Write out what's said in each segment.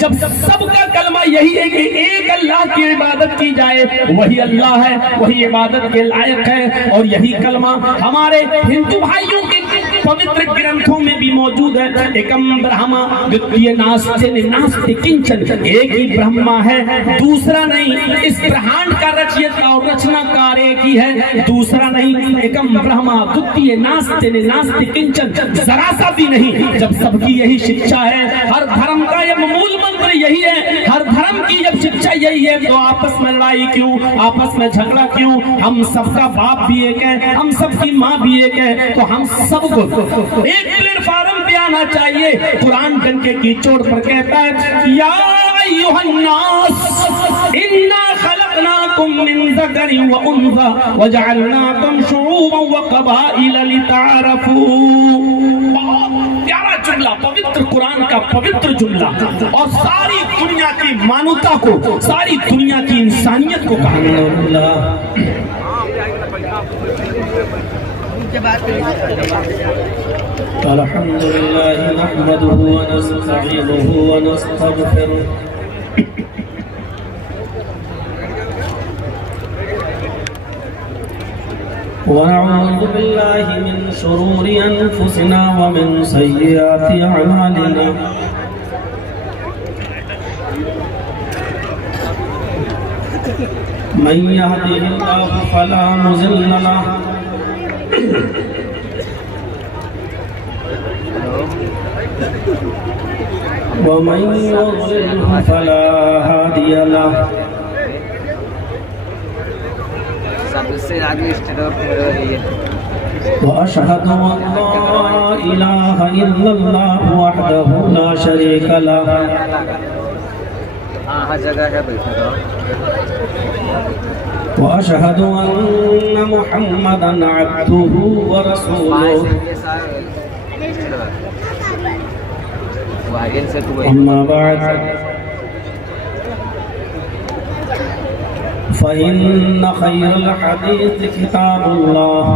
جب سب کا کلمہ یہی ہے کہ ایک اللہ کی عبادت کی جائے، وہی اللہ ہے، وہی عبادت کے لائق ہے، اور یہی کلمہ ہمارے ہندو بھائیوں کے پوتر گرنتھوں میں بھی موجود ہے۔ ایکم برہما دتیہ ناستے ناستے کنچن، ایک ہی برہما ہے، دوسرا نہیں۔ اس برہانڈ کا رچیتا اور رچنا کار ایک ہی ہے، دوسرا نہیں۔ ایکم برہما دتیہ ناستے ناستے کنچن، ذرا سا بھی نہیں۔ جب سب کی یہی شکشا ہے، ہر دھرم کا یہ مول منتر یہی ہے، ہر دھرم کی جب شکشا یہی ہے، تو آپس میں لڑائی کیوں، آپس میں جھگڑا کیوں؟ ہم سب کا باپ بھی ایک ہے، ہم سب کی ماں بھی ایک ہے، تو ہم سب کو ایک پلیٹ فارم پہ آنا چاہیے۔ قرآن ڈنکے کی چوٹ پر کہتا ہے یا ایھا الناس انا خلقناکم من ذکر و انثی وجعلناکم شعوبا وقبائل لتعارفوا۔ پیارا جملہ، پوتر قرآن کا پوتر جملہ، اور ساری دنیا کی مانوتا کو، ساری دنیا کی انسانیت کو کہا گیا۔ الحمد لله نحمده ونستعينه ونستغفره ونعوذ بالله من شرور أنفسنا ومن سيئات أعمالنا، من يهده الله فلا مضل له ومن يضلل فلا هادي له، وأشهد أن لا إله إلا الله وحده لا شريك له، وأشهد أن محمدا عبده ورسوله، أما بعد فإن خير الحديث كتاب الله،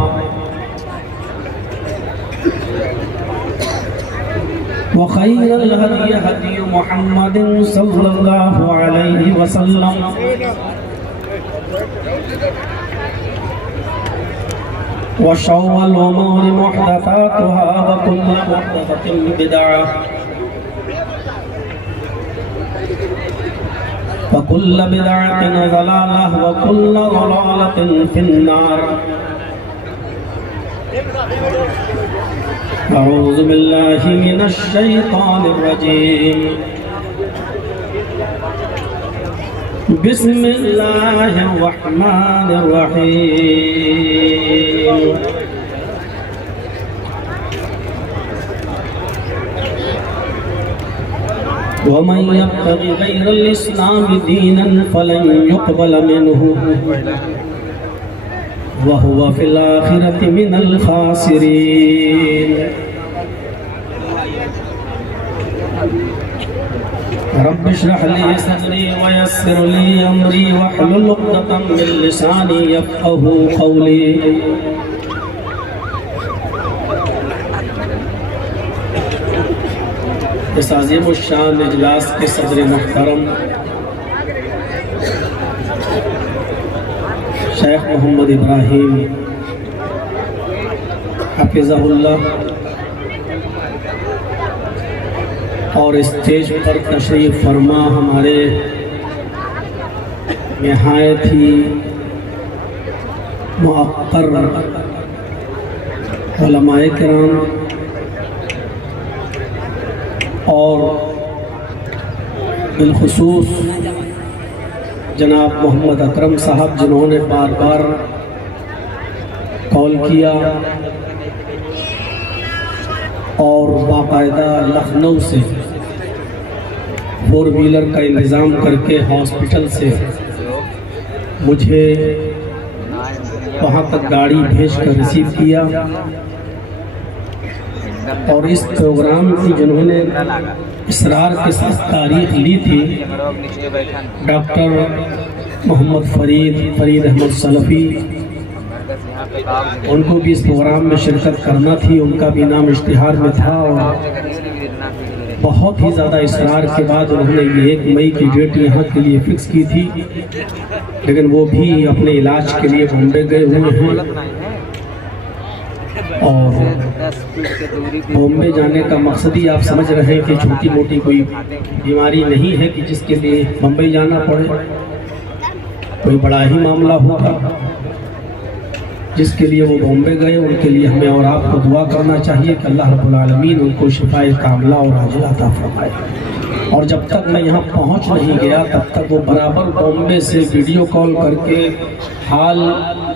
وخير الهدي هدي محمد صلى الله عليه وسلم، وشر الأمور محدثاتها وكل محدثة بدعة وكل بدعة ضلالة وكل ضلالة في النار۔ أعوذ بالله من الشيطان الرجيم، بسم الله الرحمن الرحيم۔ ومن يبتغي غير الإسلام دينا فلن يقبل منه وهو في الآخرة من الخاسرين۔ رب اشرح لي صدري ويسر لي أمري واحلل عقدة من لساني يفقهوا قولي۔ اس عظیم الشان اجلاس کے صدر محترم شیخ محمد ابراہیم حفظہ اللہ، اور اسٹیج پر تشریف فرما ہمارے نہایت ہی معقر علماء کرام اور بالخصوص جناب محمد اکرم صاحب، جنہوں نے بار بار کال کیا اور باقاعدہ لکھنؤ سے 4 ویلر کا انتظام کر کے ہاسپٹل سے مجھے وہاں تک گاڑی بھیج کر ریسیو کیا، اور اس پروگرام کی جنہوں نے اصرار کے ساتھ تاریخ لی تھی، ڈاکٹر محمد فرید احمد سلفی، ان کو بھی اس پروگرام میں شرکت کرنا تھی، ان کا بھی نام اشتہار میں تھا، اور بہت ہی زیادہ اصرار کے بعد انہوں نے یہ 1 مئی کی ڈیٹ یہاں کے لیے فکس کی تھی، لیکن وہ بھی اپنے علاج کے لیے بامبے گئے ہوئے ہیں، اور بامبے جانے کا مقصد ہی آپ سمجھ رہے ہیں کہ چھوٹی موٹی کوئی بیماری نہیں ہے کہ جس کے لیے بمبئی جانا پڑے، کوئی بڑا ہی معاملہ ہوگا جس کے لیے وہ بامبے گئے۔ ان کے لیے ہمیں اور آپ کو دعا کرنا چاہیے کہ اللہ رب العالمین ان کو شفاء کاملہ اور عاجلہ عطا فرمائے۔ اور جب تک میں یہاں پہنچ نہیں گیا تب تک وہ برابر بامبے سے ویڈیو کال کر کے حال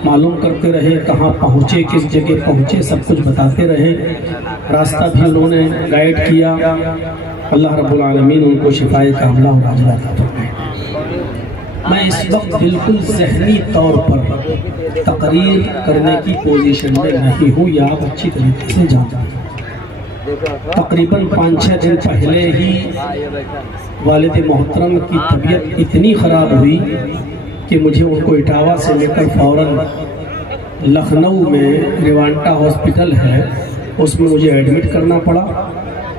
معلوم کرتے رہے، کہاں پہنچے، کس جگہ پہنچے، سب کچھ بتاتے رہے، راستہ بھی انہوں نے گائیڈ کیا۔ اللہ رب العالمین ان کو شفاء کاملہ اور عاجلہ عطا فرمائے۔ میں اس وقت بالکل ذہنی طور پر تقریر کرنے کی پوزیشن میں نہیں ہوں، یہ آپ اچھی طریقے سے جانتے ہیں۔ تقریباً 5-6 دن پہلے ہی والد محترم کی طبیعت اتنی خراب ہوئی کہ مجھے ان کو اٹاوا سے لے کر فوراً لکھنؤ میں ریوانٹا ہاسپٹل ہے اس میں مجھے ایڈمٹ کرنا پڑا،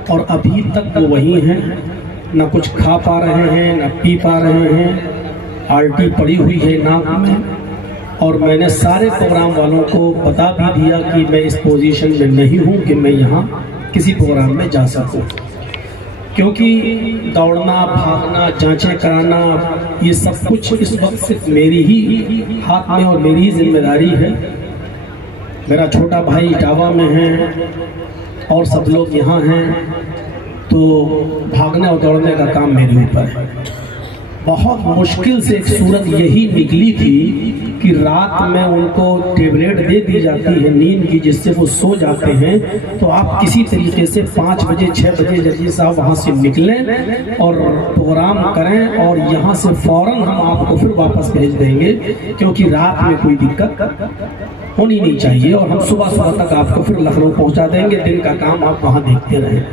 اور ابھی تک وہ وہیں ہیں، نہ کچھ کھا پا رہے ہیں نہ پی پا رہے ہیں، آلٹی پڑی ہوئی ہے ناک میں۔ اور میں نے سارے پروگرام والوں کو بتا بھی دیا کہ میں اس پوزیشن میں نہیں ہوں کہ میں یہاں کسی پروگرام میں جا سکوں، کیونکہ دوڑنا، بھاگنا، جانچیں کرانا، یہ سب کچھ اس وقت صرف میری ہی ہاتھ میں اور میری ہی ذمہ داری ہے۔ میرا چھوٹا بھائی اٹاوا میں ہے اور سب لوگ یہاں ہیں، تو بھاگنے اور دوڑنے کا کام میرے اوپر ہے۔ بہت مشکل سے ایک صورت یہی نکلی تھی کہ رات میں ان کو ٹیبلیٹ دے دی جاتی ہے نیند کی جس سے وہ سو جاتے ہیں، تو آپ کسی طریقے سے 5 بجے 6 بجے ججی صاحب وہاں سے نکلیں اور پروگرام کریں، اور یہاں سے فوراً ہم آپ کو پھر واپس بھیج دیں گے، کیونکہ رات میں کوئی دقت ہونی نہیں چاہیے، اور ہم صبح تک آپ کو پھر لکھنؤ پہنچا دیں گے، دن کا کام آپ وہاں دیکھتے رہیں۔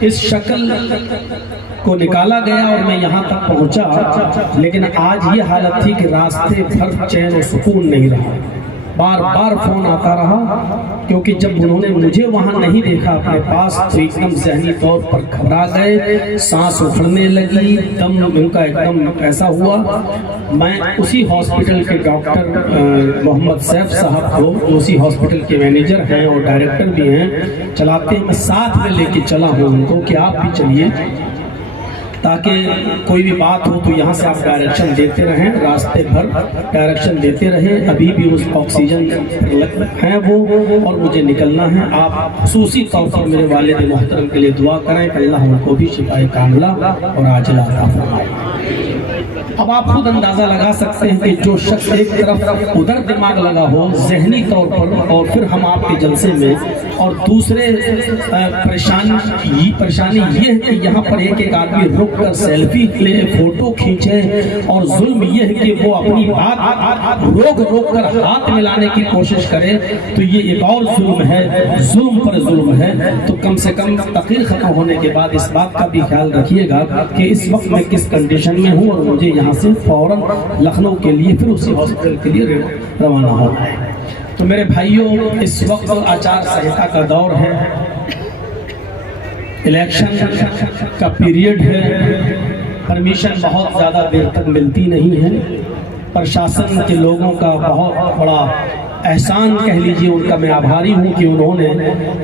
اس شکل کو نکالا گیا اور میں یہاں تک پہنچا، لیکن آج یہ حالت تھی کہ راستے بھر چین و سکون نہیں رہا، بار بار فون آتا رہا، کیونکہ جب انہوں نے مجھے وہاں نہیں دیکھا اپنے پاس تو ایک دم ذہنی طور پر گھبرا گئے، سانس اکھڑنے لگی، دم ان کا ایک دم ایسا ہوا۔ میں اسی ہاسپٹل کے ڈاکٹر محمد سیف صاحب کو، اسی ہاسپٹل کے مینیجر ہیں اور ڈائریکٹر بھی ہیں، چلاتے ہیں، میں ساتھ میں لے کے چلا ہوں ان کو کہ آپ بھی چلیے تاکہ کوئی بھی بات ہو تو یہاں سے آپ ڈائریکشن دیتے رہیں، راستے بھر ڈائریکشن دیتے رہیں۔ ابھی بھی اس آکسیجن ہیں وہ، اور مجھے نکلنا ہے۔ آپ خصوصی طور پر میرے والد محترم کے لیے دعا کریں کہ اللہ ان کو بھی شفاء کاملہ اور عاجلہ عطا فرمائے۔ اب آپ خود اندازہ لگا سکتے ہیں کہ جو شخص ایک طرف ادھر دماغ لگا ہو ذہنی طور پر، اور پھر ہم آپ کے جلسے میں، اور دوسرے پریشانی یہ ہے کہ یہاں پر ایک آدمی رک کر سیلفی لے، فوٹو کھینچے، اور ظلم یہ ہے کہ وہ اپنی بات روک کر ہاتھ ملانے کی کوشش کرے، تو یہ ایک اور ظلم ہے، ظلم پر ظلم ہے۔ تو کم سے کم تقریر ختم ہونے کے بعد اس بات کا بھی خیال رکھیے گا کہ اس وقت میں کس کنڈیشن میں ہوں، اور مجھے یہاں سے فوراً لکھنؤ کے لیے پھر اسی ہاسپٹل کے لیے روانہ ہونا ہے۔ تو میرے بھائیوں، اس وقت آچار سنہتا کا دور ہے، الیکشن کا پیریڈ ہے، پرمیشن بہت زیادہ دیر تک ملتی نہیں ہے۔ پرشاسن کے لوگوں کا بہت بڑا احسان کہہ لیجیے ان کا، میں آبھاری ہوں کہ انہوں نے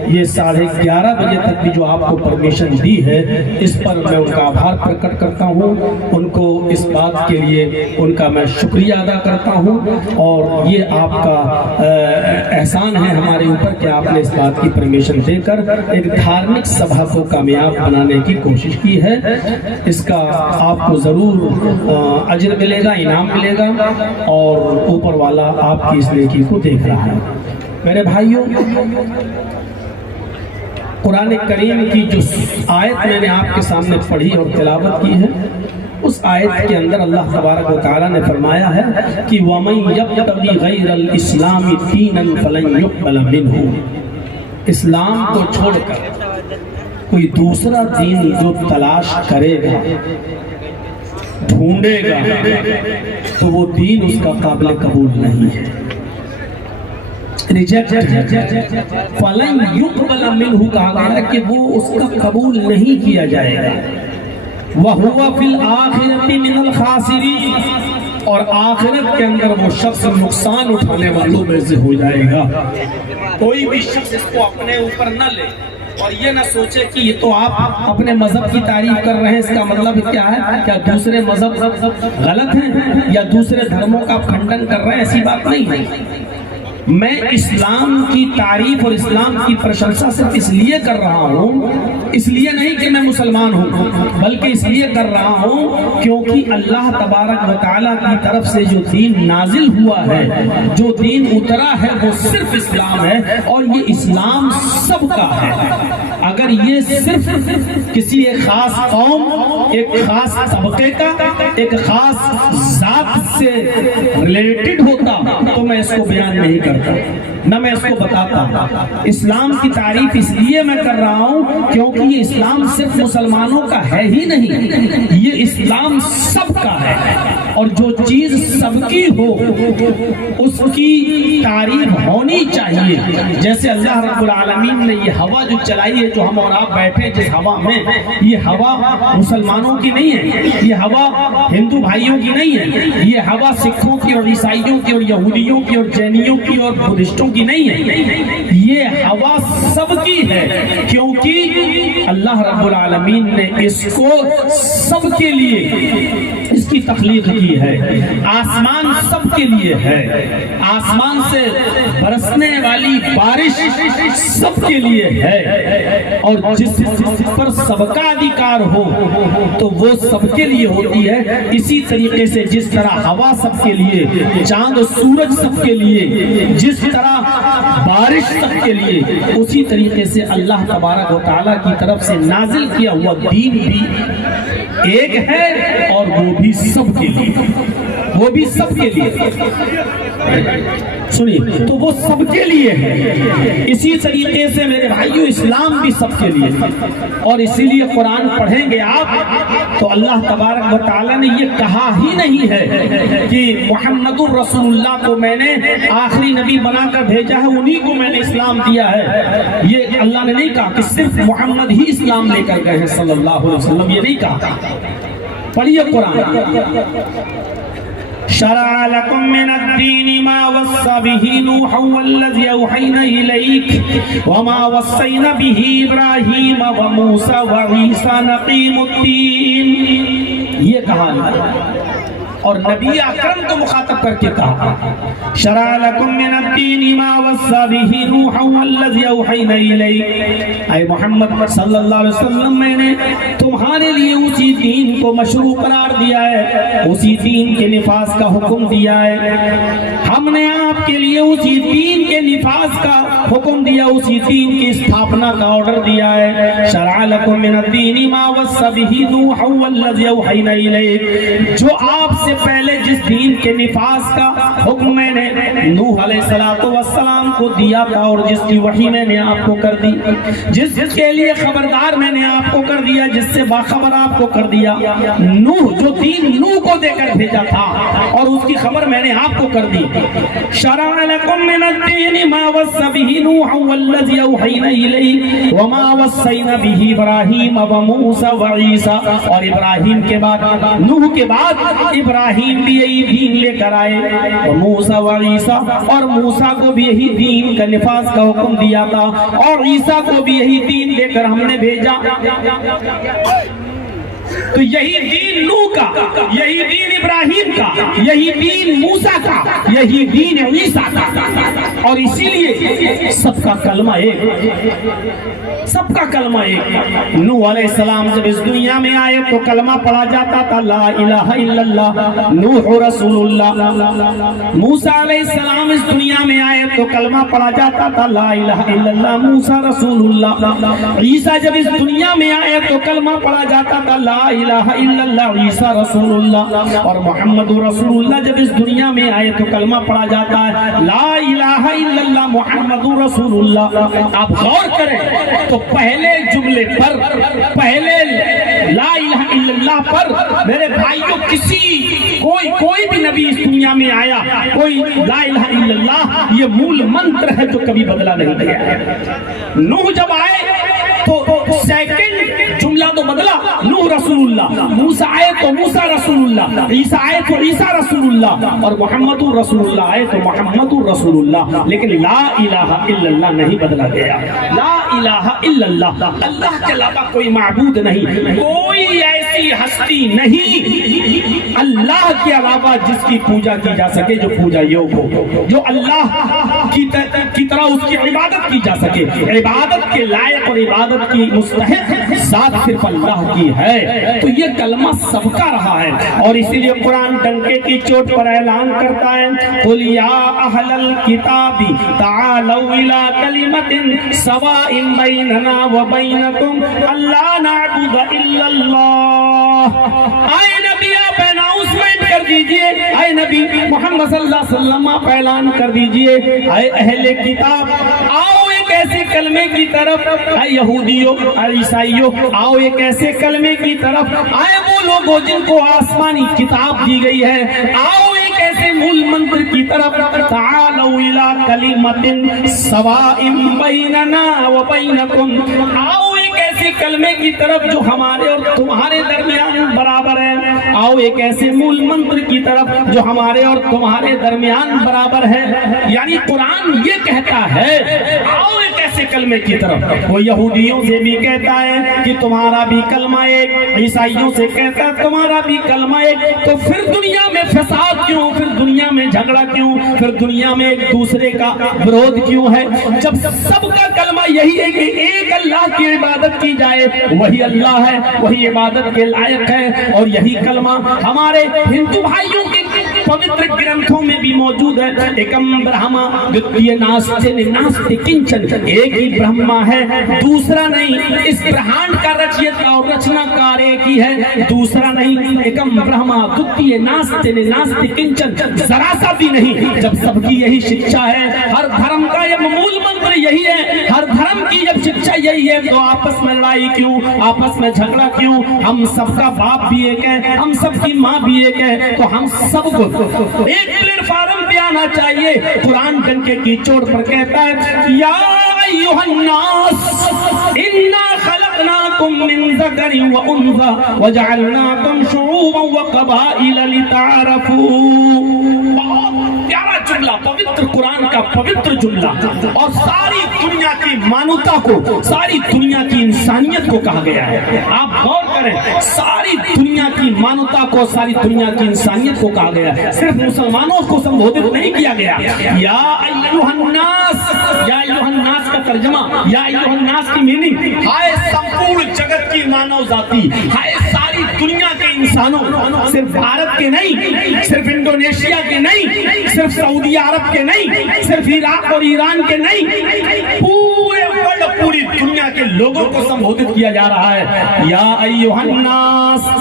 یہ 11:30 بجے تک بھی جو آپ کو پرمیشن دی ہے، اس پر میں ان کا آبھار پرکٹ کرتا ہوں، ان کو اس بات کے لیے ان کا میں شکریہ ادا کرتا ہوں، اور یہ آپ کا احسان ہے ہمارے اوپر کہ آپ نے اس بات کی پرمیشن دے کر ایک دھارمک سبھا کو کامیاب بنانے کی کوشش کی ہے۔ اس کا آپ کو ضرور اجر ملے گا، انعام ملے گا، اور اوپر والا آپ کی اس نیکی کو دیکھ رہا ہے۔ میرے بھائیوں، قرآن کریم کی جو آیت میں نے آپ کے سامنے پڑھی اور تلاوت کی ہے، اس آیت کے اندر اللہ تبارک و تعالیٰ نے فرمایا ہے کہ وَمَن يَبْتَغِ غَيْرَ الْإِسْلَامِ دِينًا فَلَن يُقْبَلَ مِنْهُ، اسلام کو چھوڑ کر کوئی دوسرا دین جو تلاش کرے گا، ڈھونڈے گا، تو وہ دین اس کا قابل قبول نہیں ہے۔ ریجیکٹ فلن یقبل منہ کہا گیا ہے کہ وہ اس کا قبول نہیں کیا جائے گا وَهُوَ فِي الْآخِرَةِ مِنَ الْخَاسِرِينَ اور آخرت کے اندر وہ شخص نقصان اٹھانے والوں میں سے ہو جائے گا. کوئی بھی شخص اس کو اپنے اوپر نہ لے اور یہ نہ سوچے کہ یہ تو آپ اپنے مذہب کی تعریف کر رہے ہیں، اس کا مطلب کیا ہے؟ کیا دوسرے مذہب غلط ہیں یا دوسرے دھرموں کا کھنڈن کر رہے ہیں؟ ایسی بات نہیں ہے. میں اسلام کی تعریف اور اسلام کی پرشنسا صرف اس لیے کر رہا ہوں، اس لیے نہیں کہ میں مسلمان ہوں، بلکہ اس لیے کر رہا ہوں کیونکہ اللہ تبارک و تعالیٰ کی طرف سے جو دین نازل ہوا ہے، جو دین اترا ہے، وہ صرف اسلام ہے اور یہ اسلام سب کا ہے. اگر یہ صرف کسی ایک خاص قوم، ایک خاص طبقے کا، ایک خاص ذات سے ریلیٹڈ ہوتا تو میں اس کو بیان نہیں کرتا، نہ میں اس کو بتاتا. اسلام کی تعریف اس لیے میں کر رہا ہوں کیونکہ یہ اسلام صرف مسلمانوں کا ہے ہی نہیں، یہ اسلام سب کا ہے اور جو چیز سب کی ہو اس کی تعریف ہونی چاہیے. جیسے اللہ رب العالمین نے یہ ہوا جو چلائی ہے، جو ہم اور آپ بیٹھے جس ہوا میں، یہ ہوا مسلمانوں کی نہیں ہے، یہ ہوا ہندو بھائیوں کی نہیں ہے، یہ ہوا سکھوں کی اور عیسائیوں کی اور یہودیوں کی اور جینیوں کی اور بدھسٹوں کی نہیں ہے، یہ ہوا سب کی ہے کیونکہ اللہ رب العالمین نے اس کو سب کے لیے اس کی تخلیق کی ہے. آسمان سب کے لیے ہے، آسمان سے برسنے والی بارش سب کے لیے ہے اور جس پر سب کا ادھیکار ہو تو وہ سب کے لیے ہوتی ہے. اسی طریقے سے جس طرح ہوا سب کے لیے، چاند و سورج سب کے لیے، جس طرح بارش سب کے لیے، اسی طریقے سے اللہ تبارک و تعالیٰ کی طرف سے نازل کیا ہوا دین بھی ایک ہے اور وہ بھی سب کے لیے، وہ بھی سب کے لیے. سنیے، تو وہ سب کے لیے ہے. اسی طریقے سے میرے بھائیو اسلام بھی سب کے لیے ہے اور اسی لیے قرآن پڑھیں گے آپ تو اللہ تبارک و تعالیٰ نے یہ کہا ہی نہیں ہے کہ محمد الرسول اللہ کو میں نے آخری نبی بنا کر بھیجا ہے، انہی کو میں نے اسلام دیا ہے. یہ اللہ نے نہیں کہا کہ صرف محمد ہی اسلام لے کر گئے ہیں صلی اللہ علیہ وسلم، یہ نہیں کہا. پڑھیے قرآن. شرع لكم من الدين ما وصى به نوحا والذي أوحينا إليك وما وصينا به إبراهيم وموسى وعيسى نقيم الدين. یہ کہا اور نبی اکرم کو مخاطب کر کے کہا شرع لکم من الدین ما وصى به نوحا والذی اوحینا الیک. اے محمد صلی اللہ علیہ وسلم، میں نے تمہارے لیے اسی دین کو مشروع قرار دیا ہے، اسی دین کے نفاذ کا حکم دیا ہے. ہم نے آپ کے لیے اسی دین کے نفاذ کا حکم دیا، اسی دین کی استھاپنا کا آرڈر دیا ہے. شرع لکم من الدین ما وصى به نوحا والذی اوحینا الیک. جو آپ سے پہلے جس دین کے نفاذ کا حکم میں نے نوح علیہ السلام کو دیا تھا اور جس کی وحی میں نے آپ کو کر دی، جس کے لیے خبردار میں نے آپ کو کر دیا، جس سے باخبر آپ کو کر دیا. نوح، جو دین نوح کو دے کر بھیجا تھا اور اس کی خبر میں نے آپ کو کر دی. شرع لکم من الدین ما وصى به نوحا والذی اوحینا الیک وما وصینا به ابراہیم وموسى وعیسى. اور ابراہیم کے بعد، نوح کے بعد ابراہیم بھی یہی دین لے کر آئے، اور موسیٰ و عیسیٰ، اور موسیٰ کو بھی یہی دین کا نفاذ کا حکم دیا تھا اور عیسیٰ کو بھی یہی دین لے کر ہم نے بھیجا. تو یہی دین نوح کا، یہی دین ابراہیم کا، یہی دین موسیٰ کا، یہی دین عیسیٰ کا. اور اسی لیے سب کا کلمہ ایک، سب کا کلمہ ایک. نوح علیہ السلام جب اس دنیا میں آئے تو کلمہ پڑھا جاتا تھا لا الہ الا اللہ نوح رسول اللہ. موسیٰ علیہ السلام اس دنیا میں آئے تو کلمہ پڑھا جاتا تھا لا الہ الا اللہ موسیٰ رسول اللہ. عیسیٰ جب اس دنیا میں آئے تو کلمہ پڑھا جاتا تھا لا الہ الا اللہ عیسیٰ رسول اللہ. اور محمد رسول اللہ جب اس دنیا میں آئے تو کلمہ پڑھا جاتا ہے لا الہ الا اللہ محمد رسول اللہ. آپ غور کریں تو پہلے جملے پر، پہلے لا الہ الا اللہ پر میرے بھائیوں کوئی بھی نبی اس دنیا میں آیا کوئی لا الہ الا اللہ یہ مول منتر ہے جو کبھی بدلا نہیں گیا. نوح جب آئے تو سیکنڈ جملہ تو بدلا، نوح رسول اللہ، موسیٰ آئے تو موسیٰ رسول اللہ، عیسیٰ آئے تو عیسیٰ رسول اللہ، اور محمد رسول اللہ آئے تو محمد رسول اللہ. لیکن لا الہ الا اللہ نہیں بدلا گیا. لا الہ الا اللہ، اللہ کے علاوہ کوئی معبود نہیں، کوئی ایسی ہستی نہیں اللہ کے علاوہ جس کی پوجا کی جا سکے، جو پوجا یوگ ہو، جو اللہ کی طرح اس کی عبادت کی جا سکے. عبادت کے لائق اور عبادت کی مستحق ذات صرف اللہ کی ہے. تو یہ کلمہ سب کا رہا ہے، اور اسی لیے قرآن ڈنکے کی چوٹ پر اعلان کرتا ہے قُلْ يَا أَهْلَ الْكِتَابِ تَعَالَوْا إِلَىٰ كَلِمَةٍ سَوَاءٍ بَيْنَنَا وَبَيْنَكُمْ أَلَّا نَعْبُدَ إِلَّا اللَّهَ. آئے نبی آپ اناؤنسمنٹ کر دیجئے، آئے نبی محمد صلی اللہ علیہ وسلم آپ اعلان کر دیجئے، آئے اہل کتاب آؤ ایک ایسے کلمے کی طرف، آئے یہودیوں آئے عیسائیوں آؤ ایک ایسے کلمے کی طرف، آئے وہ لوگوں جن کو آسمانی کتاب دی گئی ہے آؤ ایک ایسے مول منتر کی طرف. تعالوا الی کلمۃ سواء بیننا وبینکم، آؤ ایک ایسے کلمے کی طرف جو ہمارے اور تمہارے درمیان برابر ہے. آؤ ایک ایسے مول منتر کی طرف جو ہمارے اور تمہارے درمیان برابر ہے. یعنی قرآن یہ کہتا ہے آؤ ایک ایسے کلمے کی طرف. وہ یہودیوں سے بھی کہتا ہے کہ تمہارا بھی کلمہ ایک، عیسائیوں سے کہتا ہے تمہارا بھی کلمہ ایک. تو پھر دنیا میں فساد کیوں، پھر دنیا میں جھگڑا کیوں، پھر دنیا میں ایک دوسرے کا ورود کیوں ہے، جب سب کا کلمہ یہی ہے کہ ایک اللہ کی عبادت کی جائے، وہی اللہ ہے، وہی عبادت کے لائق ہے. اور یہی کلمہ ہمارے ہندو بھائیوں کے پوتر گرنتھوں میں بھی موجود ہے. ایکم برہما دتیہ ناستے ناستے کنچن، ایک ہی برہما ہے دوسرا نہیں. اس برہانڈ کا رچیتا اور رچنا کار ایک ہی ہے دوسرا نہیں. ایکم برہما دتیہ ناستے ناستے کنچن، ذرا سا بھی نہیں. جب سب کی یہی شکشا ہے، ہر دھرم کا یہ مول منتر یہی ہے، ہر دھرم کی جب شکشا یہی ہے تو آپس میں لڑائی کیوں، آپس میں جھگڑا کیوں؟ ہم سب کا باپ بھی ایک ہے، ہم سب کی ماں بھی ایک ہے، تو ہم سب کو ایک پلیٹ فارم پہ آنا چاہیے. قرآن ڈنکے کی چوٹ پر کہتا ہے یا ایھا الناس انا خلقناکم من ذکر و انثی وجعلناکم شعوبا وقبائل لتعارفوا. پیارا جملہ، پوتر قرآن کا پوتر جملہ، اور ساری دنیا کی مانوتا کو، ساری دنیا کی انسانیت کو کہا گیا ہے. آپ غور کریں، ساری دنیا کی مانوتا کو، ساری دنیا کی انسانیت کو کہا گیا ہے. صرف مسلمانوں کو سمبودھت نہیں کیا گیا. یا ایھا الناس، یا ایھا الناس کا ترجمہ، یا ایھا الناس کی میننگ ہائے سمپورن جگت کی مانو ذاتی، ہائے ساری دنیا کے انسانوں، صرف بھارت کے نہیں، صرف انڈونیشیا کے نہیں، صرف سعودی عرب کے نہیں، صرف عراق اور ایران کے نہیں، پورے ورلڈ، پوری دنیا کے لوگوں کو سمبودھت کیا جا رہا ہے. یا ایھا الناس،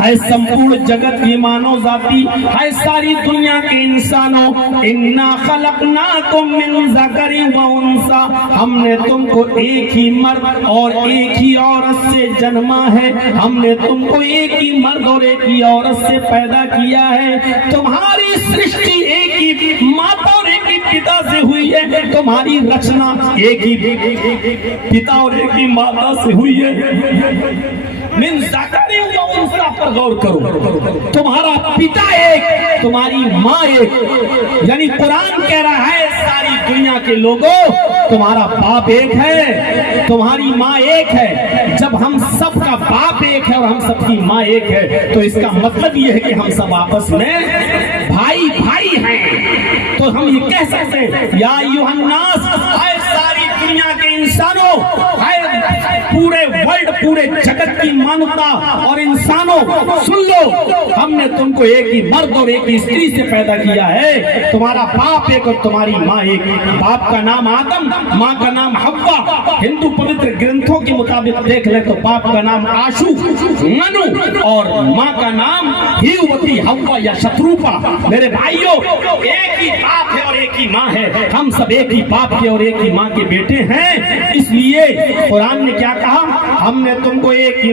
ہے سمپورن جگت کی مانو ذاتی، ہے ساری دنیا کے انسانوں. انا خلقناکم من ذکر و انثی، ہم نے تم کو ایک ہی مرد اور ایک ہی عورت سے جنما ہے. ہم نے تم کو ایک ہی مرد اور ایک ہی عورت سے پیدا کیا ہے. تمہاری سرشٹی ایک ہی ماتا اور ایک ہی پتا سے ہوئی ہے. تمہاری رچنا ایک ہی پتا اور ایک ہی ماتا سے ہوئی ہے. من ذکر و انثی پر غور کرو، تمہارا پتا ایک، تمہاری ماں ایک. یعنی قرآن کہہ رہا ہے ساری دنیا کے لوگوں تمہارا باپ ایک ہے، تمہاری ماں ایک ہے. جب ہم سب کا باپ ایک ہے اور ہم سب کی ماں ایک ہے تو اس کا مطلب یہ ہے کہ ہم سب آپس میں بھائی بھائی ہیں. تو ہم یہ کہہ سکتے ہیں یا ایھا الناس، اے ساری دنیا کے انسانوں، اے پورے ورلڈ، پورے جگت کی مانوتا اور انسانوں سن لو، ہم نے تم کو ایک ہی مرد اور ایک ہی استری سے پیدا کیا ہے. تمہارا باپ ایک اور تمہاری ماں ایک. باپ کا نام آدم، ماں کا نام حوا. ہندو پوتر گرنتھوں کے مطابق دیکھ لیں تو باپ کا نام آشو منو اور ماں کا نام ہیوتی حوا یا شتروپا. میرے بھائیوں، ایک ہی باپ ہے اور ایک ہی ماں ہے. ہم سب ایک ہی باپ کے اور ایک ہی ماں کے بیٹے ہیں. اس لیے قرآن نے کیا کہا؟ ہم نے نے تم کو ایک ہی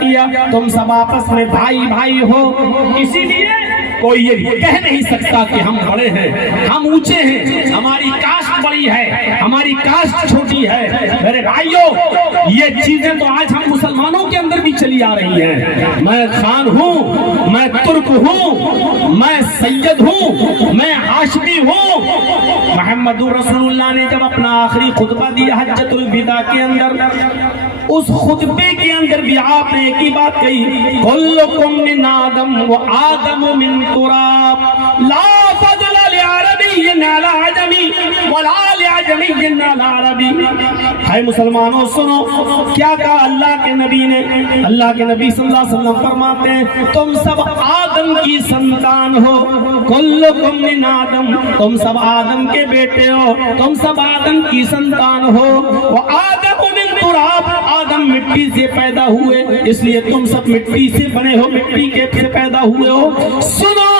کیا, تم سب آپس میں بھائی بھائی ہو. اسی لیے کوئی یہ کہہ نہیں سکتا کہ ہم بڑے ہیں, ہم اونچے ہیں, ہماری کاسٹ بڑی ہے, ہماری کاسٹ چھوٹی ہے. میرے بھائیوں, یہ چیزیں تو آج ہم مسلمانوں کے اندر بھی چلی آ رہی ہیں. میں خان ہوں, میں ترک ہوں, میں سید ہوں, میں ہاشمی ہوں. محمد رسول اللہ نے جب اپنا آخری خطبہ دیا حجۃ الوداع کے اندر, اس خطبے کے اندر بھی آپ نے ایک ہی بات کہی, کلکم من آدم و آدم من تراب, لا فضل لعربی علی عجمی ولا لعجمی علی عربی. ہے مسلمانوں سنو کیا کہا اللہ کے نبی نے. اللہ کے نبی صلی اللہ علیہ وسلم فرماتے ہیں تم سب آدم کی سنتان ہو, کلکم من آدم, تم سب آدم کے بیٹے ہو, تم سب آدم کی سنتان ہو. و آدم من تراب, آدم مٹی سے پیدا ہوئے, اس لیے تم سب مٹی سے بنے ہو, مٹی کے سے پیدا ہوئے ہو. سنو,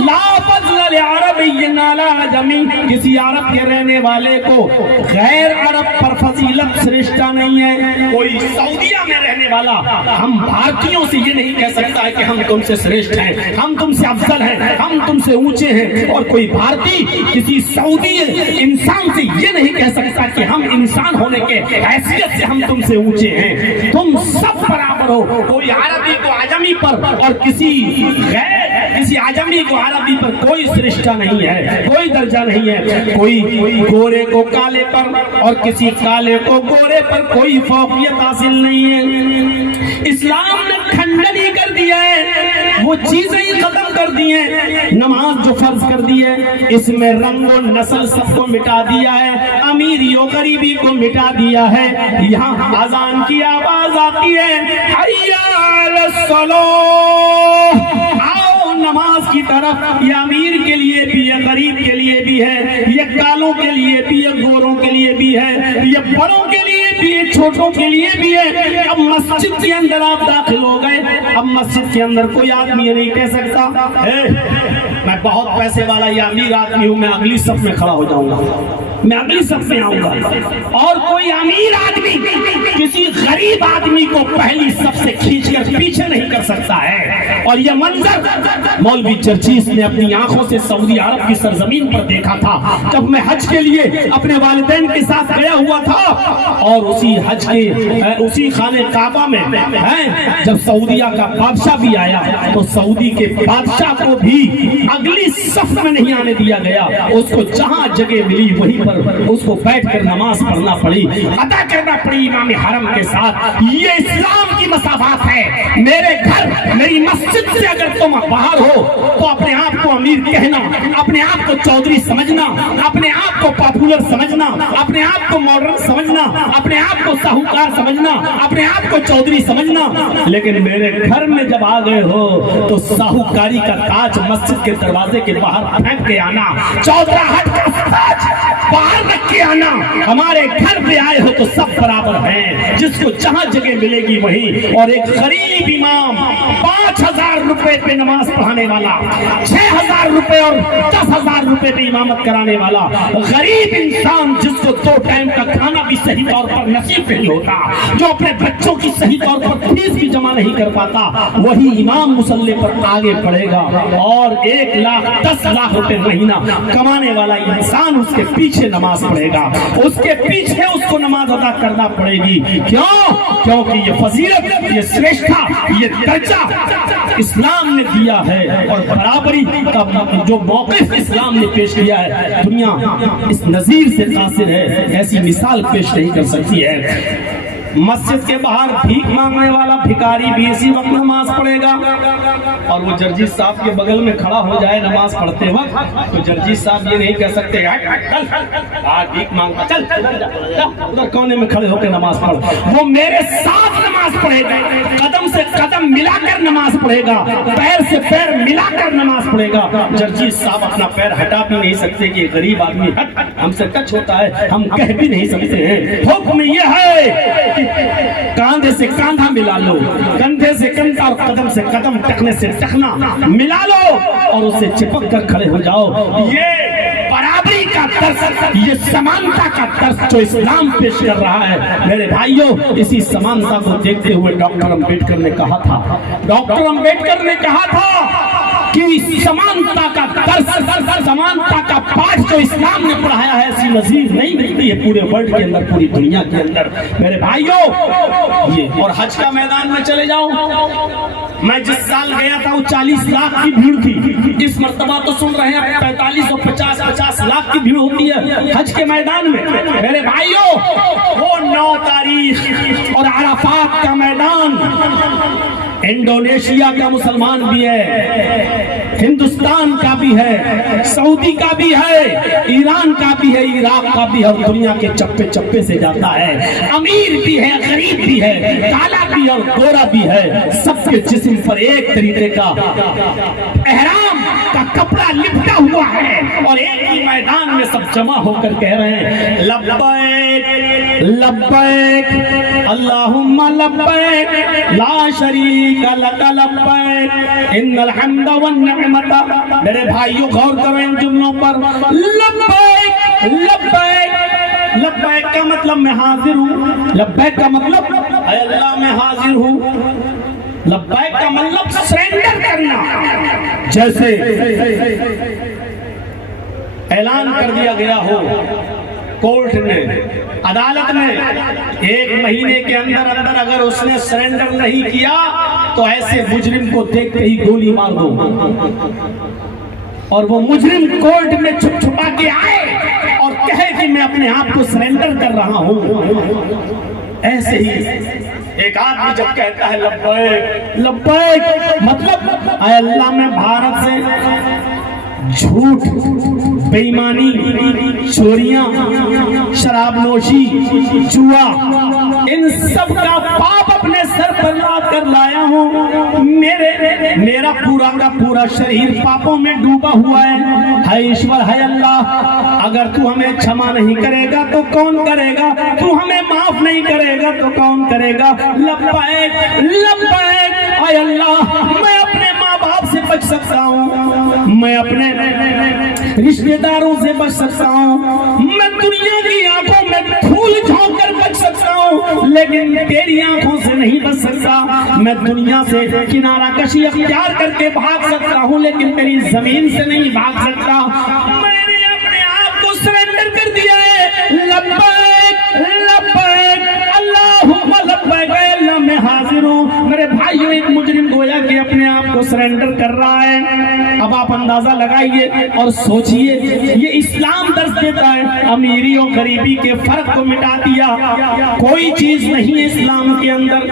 لا فضل لعربی علی عجمی, کسی عرب کے رہنے والے کو غیر عرب پر فضیلت سرشتہ نہیں ہے. کوئی سعودیہ میں رہنے والا ہم بھارتیوں سے یہ نہیں کہہ سکتا ہے کہ ہم تم سے سرشت ہیں, ہم تم سے افضل ہیں, ہم تم سے اونچے ہیں. اور کوئی بھارتی کسی سعودی انسان سے یہ نہیں کہہ سکتا کہ ہم انسان ہونے کے حیثیت سے ہم تم سے اونچے ہیں. تم سب برابر ہو. کوئی عربی کو عجمی پر اور کسی عجمی کو عربی پر کوئی سرشتہ نہیں ہے, کوئی درجہ نہیں ہے. کوئی گورے کو کالے پر اور کسی کالے کو گورے پر کوئی فوقیت حاصل نہیں ہے. اسلام نے کھنڈن ہی کر دیا ہے, وہ چیزیں ہی ختم کر دی ہیں. نماز جو فرض کر دی ہے اس میں رنگ و نسل سب کو مٹا دیا ہے, امیری و غریبی کو مٹا دیا ہے. یہاں اذان کی آواز آتی ہے, حی علی الصلاۃ, آؤ نماز کی طرف. یہ امیر کے لیے بھی ہے, غریب کے لیے بھی ہے, یہ کالوں کے لیے بھی ہے, گوروں کے لیے بھی ہے, یہ بڑوں کے لیے بھی ہے, چھوٹوں کے لیے بھی ہے. اب مسجد کے اندر آپ داخل ہو گئے, اب مسجد کے اندر کوئی آدمی یہ نہیں کہہ سکتا میں بہت پیسے والا یا امیر آدمی ہوں, میں اگلی صف میں کھڑا ہو جاؤں گا, میں اگلی صف میں آؤں گا. اور کوئی امیر آدمی کسی غریب آدمی کو پہلی صف سے کھینچ کر پیچھے نہیں کر سکتا ہے. اور یہ منظر مولوی چرچیس نے اپنی آنکھوں سے سعودی عرب کی سرزمین پر دیکھا تھا جب میں حج کے لیے اپنے والدین کے ساتھ گیا ہوا تھا. اور اسی حج کے اسی خانہ کعبہ میں جب سعودیہ کا بادشاہ بھی آیا تو سعودی کے بادشاہ کو بھی اگلی صف میں نہیں آنے دیا گیا. اس کو جہاں جگہ ملی وہیں پر اس کو بیٹھ کر نماز پڑھنا پڑی, ادا کرنا پڑی امام حرم کے ساتھ. یہ اسلام کی مساوات ہے. میرے گھر میری مسجد سے اگر تم باہر ہو تو اپنے آپ کو امیر کہنا, اپنے آپ کو چودھری سمجھنا, اپنے آپ کو پاپولر سمجھنا, اپنے آپ کو ماڈرن سمجھنا, اپنے آپ کو ساہوکار سمجھنا, اپنے آپ کو چودھری سمجھنا. لیکن میرے گھر میں جب آ گئے ہو تو ساہوکاری کا تاج مسجد کے دروازے کے باہر پھینک کے آنا, چودراہٹ کا تاج باہر رکھ کے آنا. ہمارے گھر پہ آئے ہو تو سب برابر ہیں, جس کو جہاں جگہ ملے گی وہیں. اور ایک غریب امام 5,000 روپے پہ نماز پڑھانے والا, 6,000 روپے اور 10,000 روپے پہ امامت کرانے والا غریب انسان جس کو 2 ٹائم کا کھانا بھی صحیح طور پر نصیب نہیں ہوتا, جو اپنے بچوں کی صحیح طور پر فیس بھی جمع نہیں کر پاتا, وہی امام مصلی پر آگے پڑھے گا. اور 1,10,00,000 روپے مہینہ کمانے والا انسان اس کے پیچھے نماز پڑھے گا, اس کے پیچھے اس کو نماز ادا کرنا پڑے گی. کیوں؟ کیونکہ یہ فضیلت, یہ سرشتہ, یہ درجہ اسلام نے دیا ہے. اور برابری کا جو موقف اسلام نے پیش کیا ہے, دنیا اس نظیر سے قاصر ہے, ایسی مثال پیش نہیں کر سکتی ہے. مسجد کے باہر بھیک مانگنے والا بھکاری بھی اسی وقت نماز پڑھے گا. اور وہ جرجیت صاحب کے بغل میں کھڑا ہو جائے نماز پڑھتے وقت تو جرجیت صاحب یہ نہیں کہہ سکتے بھیک مانگتا, چل ادھر کونے میں کھڑے ہو کے نماز پڑھ. وہ میرے ساتھ نماز پڑھے گا, قدم سے قدم ملا کر نماز پڑھے گا, پیر سے پیر ملا کر نماز پڑھے گا. جرجیت صاحب اپنا پیر ہٹا بھی نہیں سکتے کہ غریب آدمی ہم سے ٹچ ہوتا ہے, ہم کہہ بھی نہیں سکتے ہیں. حکم یہ ہے کاندھے سے کاندھا ملا لو, کندھے سے کندھا اور قدم سے قدم, ٹکنے سے ٹکنا ملا لو اور اسے چپک کر کھڑے ہو جاؤ. یہ برابری کا درس, یہ سمانتا کا درس جو اسلام پیش کر رہا ہے. میرے بھائیوں, اسی سمانتا کو دیکھتے ہوئے ڈاکٹر امبیڈکر نے کہا تھا کہ سمانتا کا درس, سمانتا کا پاٹھ جو اسلام نے پڑھایا ہے ایسی نظیر نہیں ملتی ہے پورے ورلڈ کے اندر, پوری دنیا کے اندر. میرے بھائیوں, یہ اور حج کا میدان میں چلے جاؤ, میں جس سال گیا تھا وہ 40 لاکھ کی بھیڑ تھی. اس مرتبہ تو سن رہے ہیں 45 اور 50 لاکھ کی بھیڑ ہوتی ہے حج کے میدان میں. میرے بھائیوں, وہ 9 تاریخ اور عرفات کا میدان انڈونیشیا کا مسلمان بھی ہے, ہندوستان کا بھی ہے, سعودی کا بھی ہے, ایران کا بھی ہے, عراق کا بھی ہے, اور دنیا کے چپے چپے سے جاتا ہے. امیر بھی ہے, غریب بھی ہے, کالا بھی اور گورا بھی ہے, سب کے جسم پر ایک طریقے کا احرام کا کپڑا لپٹا ہوا ہے, اور ایک ہی میدان میں سب جمع ہو کر کہہ رہے ہیں لبیک لبیک اللہم لبیک لا شریک لک لبیک ان الحمد والنعمت. میرے بھائیوں, غور کرو ان جملوں پر. لبیک لبیک, لبیک کا مطلب میں حاضر ہوں, لبیک کا مطلب اے اللہ میں حاضر ہوں, لبیک کا مطلب سرنڈر کرنا. جیسے اعلان کر دیا گیا ہو کورٹ نے, عدالت نے, 1 مہینے کے اندر اگر اس نے سرنڈر نہیں کیا تو ایسے مجرم کو دیکھتے ہی گولی مار دو, اور وہ مجرم کورٹ میں چھپ چھپا کے آئے اور کہے کہ میں اپنے آپ کو سرنڈر کر رہا ہوں. ایسے ہی ایک آدمی جب کہتا ہے لبیک لبیک, مطلب اے اللہ میں بھارت سے جھوٹ, بے ایمانی, چوریاں, شراب نوشی, جوا, ان سب کا پاپ اپنے سر پر لاد کر لایا ہوں. میرا پورا کا پورا شریر پاپوں میں ڈوبا ہوا ہے. ہے ایشور, ہے اللہ, اگر تو ہمیں چھما نہیں کرے گا تو کون کرے گا, تو ہمیں معاف نہیں کرے گا تو کون کرے گا. لبیک لبیک, اے اللہ میں اپنے ماں باپ سے بچ سکتا ہوں, میں اپنے رشتہ داروں سے بچ سکتا ہوں, میں دنیا کی آنکھوں میں پھول جھونک کر بچ سکتا ہوں, لیکن تیری آنکھوں سے نہیں بچ سکتا. میں دنیا سے کنارہ کشی اختیار کر کے بھاگ سکتا ہوں, لیکن تیری زمین سے نہیں بھاگ سکتا. میں نے اپنے آپ کو سرنڈر کر دیا ہے. لبیک لبیک اللہم لبیک, اے اللہ میں حاضر ہوں. میرے بھائیوں, ایک مجرم گویا کہ اپنے آپ کو سرنڈر کر رہا ہے. اب آپ اندازہ لگائیے اور سوچئے, یہ اسلام درس دیتا ہے امیری اور غریبی کے فرق کو مٹا دیا. کوئی چیز نہیں ہے اسلام کے اندر.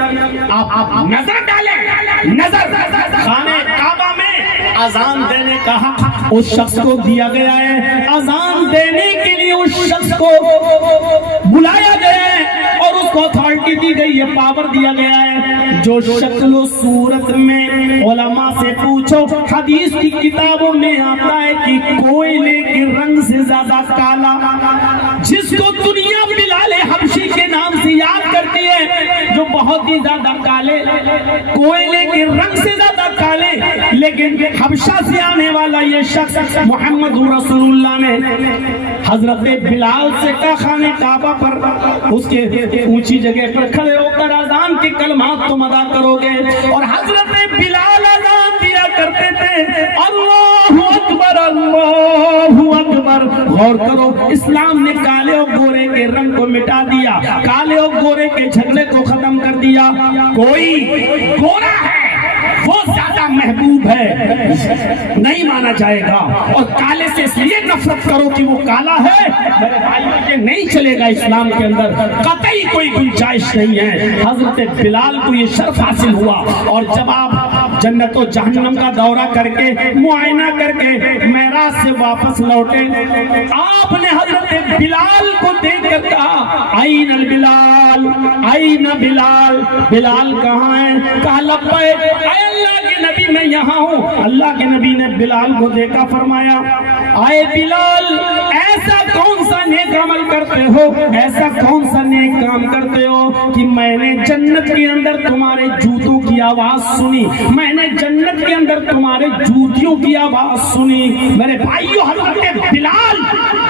آپ نظر ڈالیں, نظر خانہ کعبہ میں اذان دینے کا حق اس شخص کو دیا گیا ہے. اذان دینے کے لیے اس شخص کو بلایا گیا ہے اور اس کو اتھارٹی دی گئی ہے, پاور دیا گیا ہے. جو شکل و صورت میں علماء سے پوچھو, حدیث کی کتابوں میں آتا ہے کہ کوئلے کے رنگ سے زیادہ کالا, جس کو دنیا بلال حبشی کے نام سے یاد کرتی ہے, جو بہت ہی زیادہ کالے, کوئلے کے رنگ سے زیادہ کالے, لیکن حبشہ سے آنے والا یہ شخص محمد رسول اللہ نے حضرت بلال سے کہا خانہ کعبہ پر اس کے اونچی جگہ پر کھڑے ہو کر اذان کے کلمات تم ادا کرو گے. اور حضرت بلال اذان دیا کرتے تھے, اللہ اکبر اللہ اکبر. غور کرو, اسلام نے کالے اور گورے کے رنگ کو مٹا دیا, کالے اور گورے کے جھگڑے کو ختم کر دیا. کوئی گورا ہے وہ زیادہ محبوب ہے, نہیں مانا جائے گا, اور کالے سے اس لیے نفرت کرو کہ وہ کالا ہے, میرے بھائیوں یہ نہیں چلے گا. اسلام کے اندر قطعی کوئی گنجائش نہیں ہے. حضرت بلال کو یہ شرف حاصل ہوا, اور جب آپ جنت و جہنم کا دورہ کر کے معائنہ کر کے معراج سے واپس لوٹے, آپ نے حضرت بلال کو دیکھ کر کہا این البلال, این بلال, بلال کہاں ہے؟ کہا لبیک, اے اللہ کے نبی میں یہاں ہوں. اللہ کے نبی نے بلال کو دیکھا, فرمایا اے بلال ایسا کون سا نیک عمل کرتے ہو, ایسا کون سا نیک کام کرتے ہو کہ میں نے جنت کے اندر تمہارے جوتوں کی آواز سنی, میں نے جنت کے اندر تمہارے جوتیوں کی آواز سنی. میرے بھائیو, حضرت بلال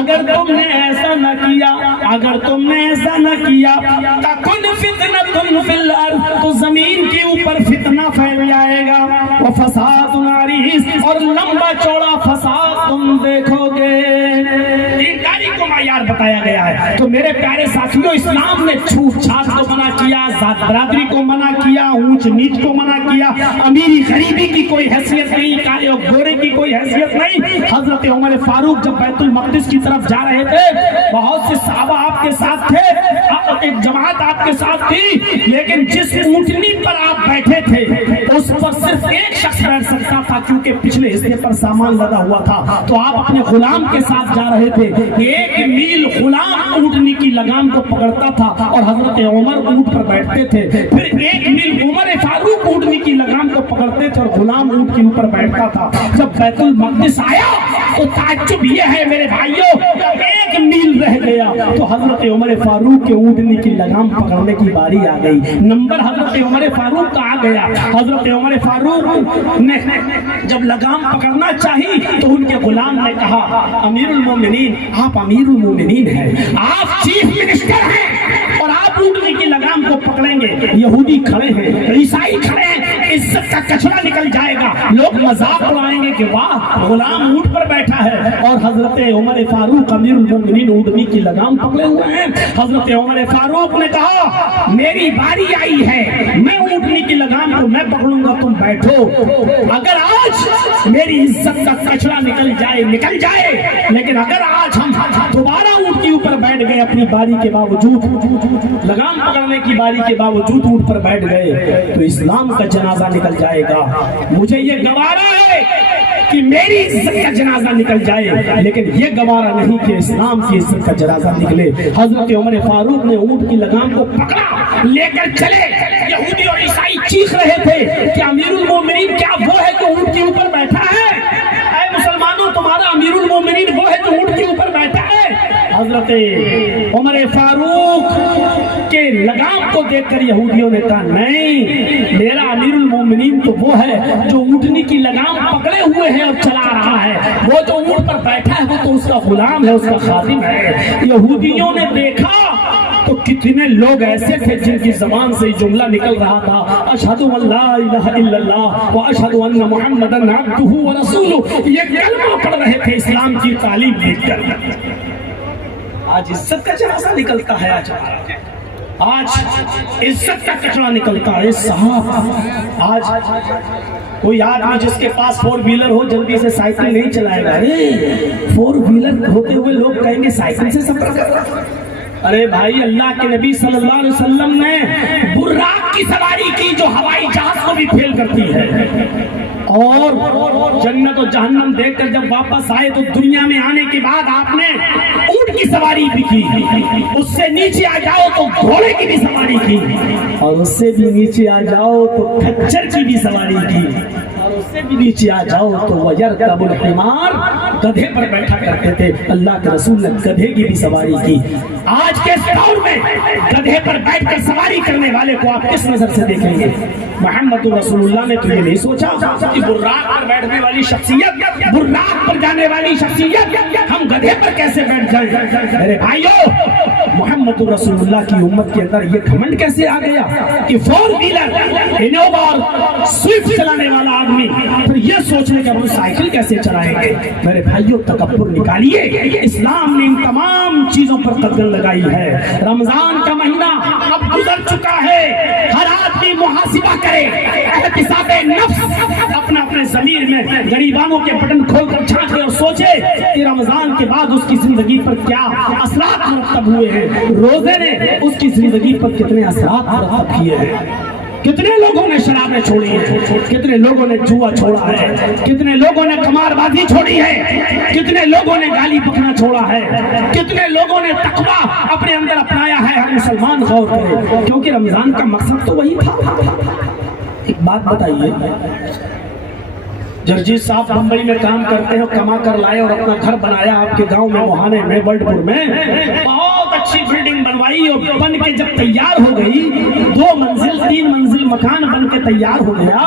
اگر تم نے ایسا نہ کیا، اگر تم نے ایسا نہ کیا تکن فتنۃ فی الارض، تو زمین کے اوپر فتنہ پھیل جائے گا، وفساد عریض، اور لمبا چوڑا فساد تم دیکھو گے۔ دینداری کو معیار بتایا گیا ہے۔ تو میرے پیارے ساتھیوں، اسلام نے چھوٹ چھاٹ کو منع کیا، ذات برادری کو منع کیا، اونچ نیچ کو منع کیا، امیری غریبی کی کوئی حیثیت نہیں، کالے اور گورے کی کوئی حیثیت نہیں۔ حضرت عمر فاروق جب بیت المقدس کی طرف جا رہے تھے، بہت سے صحابہ آپ کے ساتھ تھے، ایک جماعت آپ کے ساتھ تھی، لیکن جس اونٹنی پر آپ بیٹھے تھے اس پر صرف ایک شخص بیٹھ سکتا تھا، کیونکہ پچھلے حصے پر سامان لدا ہوا تھا۔ تو آپ اپنے غلام کے ساتھ جا رہے تھے، ایک میل غلام اونٹنی کی لگام کو پکڑتا تھا اور حضرت عمر اونٹ پر بیٹھتے تھے، پھر ایک میل عمر فاروق اونٹنی کی لگام کو پکڑتے تھے اور غلام اونٹ کے اوپر بیٹھتا تھا۔ جب بیت المقدس آیا تو تعجب یہ ہے میرے بھائیوں، ایک میل رہ گیا تو حضرت عمر فاروق کے اونٹنی کی لگام پکڑنے کی باری آ گئی، نمبر حضرت عمر فاروق کا آ گیا۔ حضرت عمر فاروق نے جب لگام پکڑنا چاہی تو ان کے غلام نے کہا، امیر المومنین، آپ امیر المومنین ہیں، آپ چیف منسٹر ہیں اور آپ اونٹنی کی لگام کو پکڑیں گے، یہودی کھڑے ہیں، عیسائی کھڑے ہیں، عزت کا کچرا نکل جائے گا، لوگ مذاق اڑائیں گے کہ واہ غلام اونٹ پر بیٹھا ہے، اور حضرت عمر فاروق امیر المومنین اونٹنی کی لگام پکڑے ہوئے ہیں۔ حضرت عمر فاروق نے کہا، میری باری آئی ہے، میں اونٹنی کی لگام کو میں پکڑوں گا، تم بیٹھو، اگر آج میری عزت کا کچرا نکل جائے، لیکن اگر آج ہم دوبارہ اونٹ کے اوپر بیٹھ گئے اپنی باری کے باوجود، لگام پکڑنے کی باری کے باوجود اونٹ پر بیٹھ گئے تو اسلام کا جنازہ نکل جائے گا۔ مجھے یہ گوارا ہے کہ میری عزت کا جنازہ نکل جائے، لیکن یہ گوارا نہیں کہ اسلام کی عزت کا جنازہ نکلے۔ حضرت عمر فاروق نے اونٹ کی لگام کو پکڑا، لے کر چلے، یہودی اور عیسائی چیخ رہے تھے کہ امیر المومنین کیا وہ ہے جو اونٹ کے اوپر بیٹھا ہے؟ اے مسلمانوں، تمہارا امیر المومنین وہ ہے جو اونٹ کے اوپر بیٹھا ہے؟ حضرت عمر فاروق کے لگام کو دیکھ کر یہودیوں نے کہا، نہیں، میرا امیر المومنین تو وہ ہے جو اونٹنی کی لگام پکڑے ہوئے ہے اور چلا رہا ہے، وہ جو اونٹ پر بیٹھا ہے وہ تو اس کا غلام ہے، اس کا خادم ہے۔ یہودیوں نے دیکھا تو کتنے لوگ ایسے تھے جن کی زبان سے جملہ نکل رہا تھا، اشہد ان لا الہ الا اللہ و اشہد ان محمدا عبدہ و رسولہ، یہ کلمہ پڑھ رہے تھے اسلام کی تعلیم لکھ کر۔ آج عزت کا جنازہ نکلتا ہے، آج عزت کا کچرا نکلتا ہے صاحب۔ آج کوئی آدمی جس کے پاس فور ویلر ہو جلدی سے سائیکل نہیں چلائے گا، فور ویلر ہوتے ہوئے لوگ کہیں گے سائیکل سے سفر کر رہا ہے۔ ارے بھائی، اللہ کے نبی صلی اللہ علیہ وسلم نے براق کی سواری کی جو ہوائی جہاز کو بھی فیل کرتی ہے، اور جنت و جہنم دیکھ کر جب واپس آئے تو دنیا میں آنے کے بعد آپ نے اونٹ کی سواری بھی کی، اس سے نیچے آ جاؤ تو گھوڑے کی بھی سواری کی، اور اس سے بھی نیچے آ جاؤ تو کھچر کی بھی سواری کی، اور اس سے بھی نیچے آ جاؤ تو وَيَرْكَبُ الْحِمَارَ، گدھے پر بیٹھا کرتے تھے۔ اللہ کے رسول نے گدھے کی بھی سواری کی۔ آج کے دور میں گدھے پر بیٹھ کر سواری کرنے والے کو آپ کس نظر سے دیکھیں گے؟ محمد رسول اللہ نے تو یہ نہیں سوچا کہ براق پر بیٹھنے والی شخصیت، براق پر جانے والی شخصیت، ہم گدھے پر کیسے بیٹھ جائیں؟ میرے بھائیو، محمد رسول اللہ کی امت کے اندر یہ گھمنڈ کیسے آ گیا کہ فور ویلر، انووا اور سوئفٹ چلانے والا آدمی پھر یہ سوچنے کا وہ سائیکل کیسے چلائیں گے؟ میرے بھائیو، تکبر نکالیے۔ اسلام نے ان تمام چیزوں پر قدر لگائی ہے۔ رمضان کا مہینہ اب گزر چکا ہے، ہر آدمی محاسبہ کرے، احتساب نفس اپنا اپنے ضمیر میں غریبانوں کے بٹن کھول کر جھانکے اور سوچے کہ رمضان کے بعد اس کی زندگی پر کیا اثرات مرتب ہوئے ہیں، روزے نے اس کی زندگی پر کتنے اثرات مرتب کیے ہیں۔ کتنے لوگوں نے شرابیں چھوڑی ہیں، کتنے لوگوں نے جوا چھوڑا ہے، کتنے لوگوں نے قمار بازی چھوڑی ہے، کتنے لوگوں نے گالی بکنا چھوڑا ہے، کتنے لوگوں نے تقویٰ اپنے اندر اپنایا ہے۔ ہم مسلمان غور کریں، کیونکہ رمضان کا مقصد تو وہی تھا۔ ایک بات بتائیے، جرجیت صاحب بمبئی میں کام کرتے ہیں، کما کر لائے اور اپنا گھر بنایا آپ کے گاؤں میں، موہانے میں، بلڈ پور میں، بہت اچھی بلڈنگ بنوائی اور بن کے جب تیار ہو گئی، 2 منزل 3 منزل مکان بن کے تیار ہو گیا،